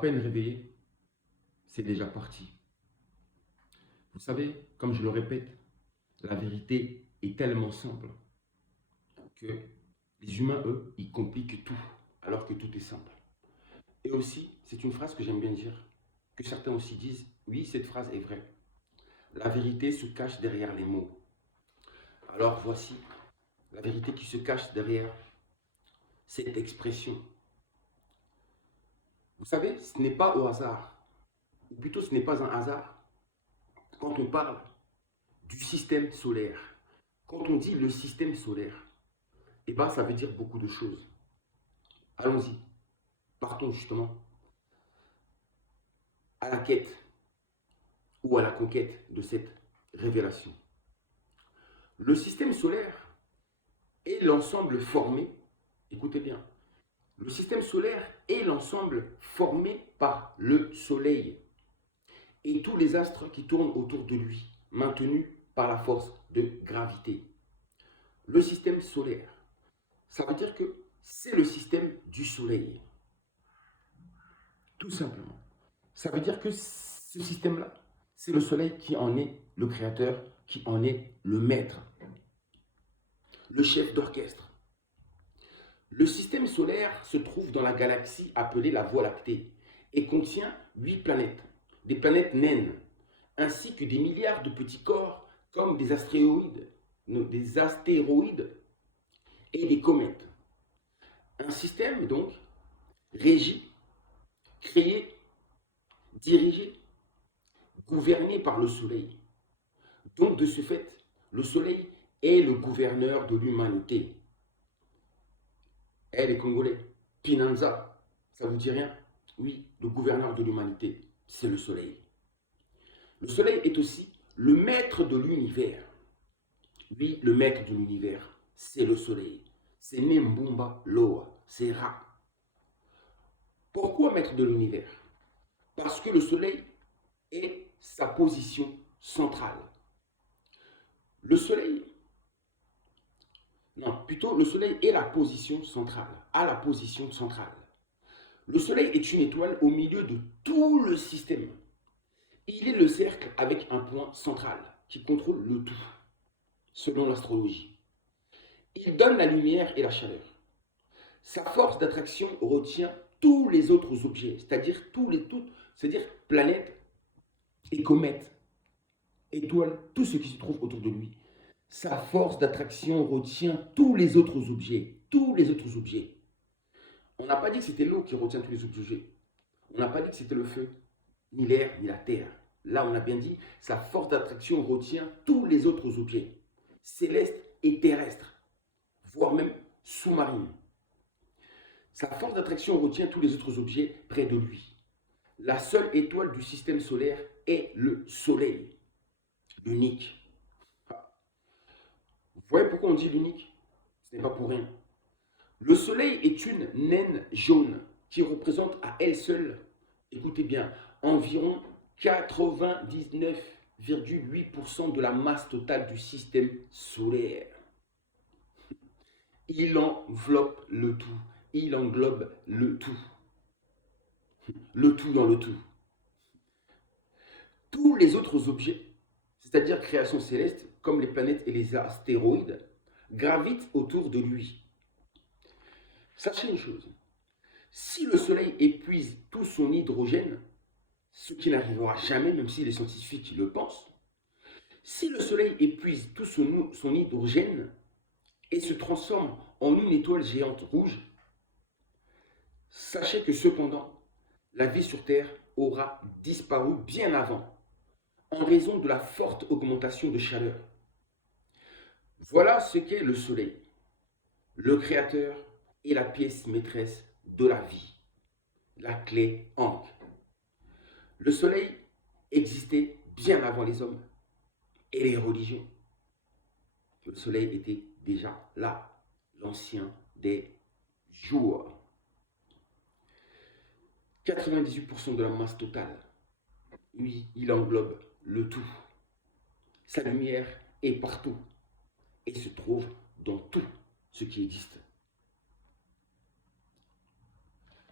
peine réveillé, c'est déjà parti. Vous savez, comme je le répète, la vérité est tellement simple que les humains, eux, ils compliquent tout, alors que tout est simple. Et aussi, c'est une phrase que j'aime bien dire, que certains aussi disent, oui, cette phrase est vraie. La vérité se cache derrière les mots. Alors voici la vérité qui se cache derrière cette expression. Vous savez, ce n'est pas au hasard, ou plutôt ce n'est pas un hasard, quand on parle du système solaire. Quand on dit le système solaire, eh ben, ça veut dire beaucoup de choses. Allons-y, partons justement à la quête ou à la conquête de cette révélation. Le système solaire est l'ensemble formé, écoutez bien, le système solaire est l'ensemble formé par le Soleil et tous les astres qui tournent autour de lui, maintenus par la force de gravité. Le système solaire, ça veut dire que c'est le système du Soleil, tout simplement. Ça veut dire que ce système-là, c'est le Soleil qui en est le créateur, qui en est le maître, le chef d'orchestre. Le système solaire se trouve dans la galaxie appelée la Voie lactée et contient 8 planètes, des planètes naines, ainsi que des milliards de petits corps comme des astéroïdes et des comètes. Un système donc régi, créé, dirigé, gouverné par le Soleil. Donc de ce fait, le Soleil est le gouverneur de l'humanité. Eh les Congolais, Pinanza, ça vous dit rien? Oui, le gouverneur de l'humanité, c'est le Soleil. Le Soleil est aussi le maître de l'univers. Oui, le maître de l'univers, c'est le Soleil. C'est Nembumba Loa, c'est Ra. Pourquoi maître de l'univers? Parce que le Soleil est sa position centrale. Le Soleil, non, plutôt le Soleil est la position centrale, à la position centrale. Le Soleil est une étoile au milieu de tout le système. Il est le cercle avec un point central qui contrôle le tout, selon l'astrologie. Il donne la lumière et la chaleur. Sa force d'attraction retient tous les autres objets, c'est-à-dire c'est-à-dire planètes et comètes, étoiles, tout ce qui se trouve autour de lui. Sa force d'attraction retient tous les autres objets, tous les autres objets. On n'a pas dit que c'était l'eau qui retient tous les autres objets. On n'a pas dit que c'était le feu, ni l'air, ni la terre. Là, on a bien dit, sa force d'attraction retient tous les autres objets, célestes et terrestres, voire même sous-marines. Sa force d'attraction retient tous les autres objets près de lui. La seule étoile du système solaire est le Soleil, l'unique. Vous voyez pourquoi on dit l'unique? Ce n'est pas pour rien. Le Soleil est une naine jaune qui représente à elle seule, écoutez bien, environ 99,8% de la masse totale du système solaire. Il enveloppe le tout, il englobe le tout dans le tout. Tous les autres objets, c'est-à-dire créations célestes, comme les planètes et les astéroïdes, gravitent autour de lui. Sachez une chose, si le Soleil épuise tout son hydrogène, ce qui n'arrivera jamais, même si les scientifiques le pensent, si le Soleil épuise tout son hydrogène et se transforme en une étoile géante rouge, sachez que cependant, la vie sur Terre aura disparu bien avant, en raison de la forte augmentation de chaleur. Voilà ce qu'est le Soleil, le créateur et la pièce maîtresse de la vie, la clé Ankh. Le Soleil existait bien avant les hommes et les religions. Le Soleil était déjà là, l'ancien des jours. 98% de la masse totale, oui, il englobe le tout. Sa lumière est partout et se trouve dans tout ce qui existe.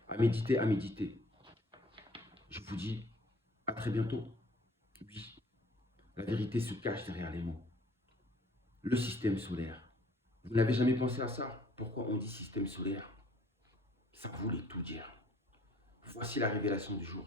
À méditer, à méditer. Je vous dis à très bientôt. Oui, la vérité se cache derrière les mots. Le système solaire. Vous n'avez jamais pensé à ça? Pourquoi on dit système solaire? Ça voulait tout dire. Voici la révélation du jour.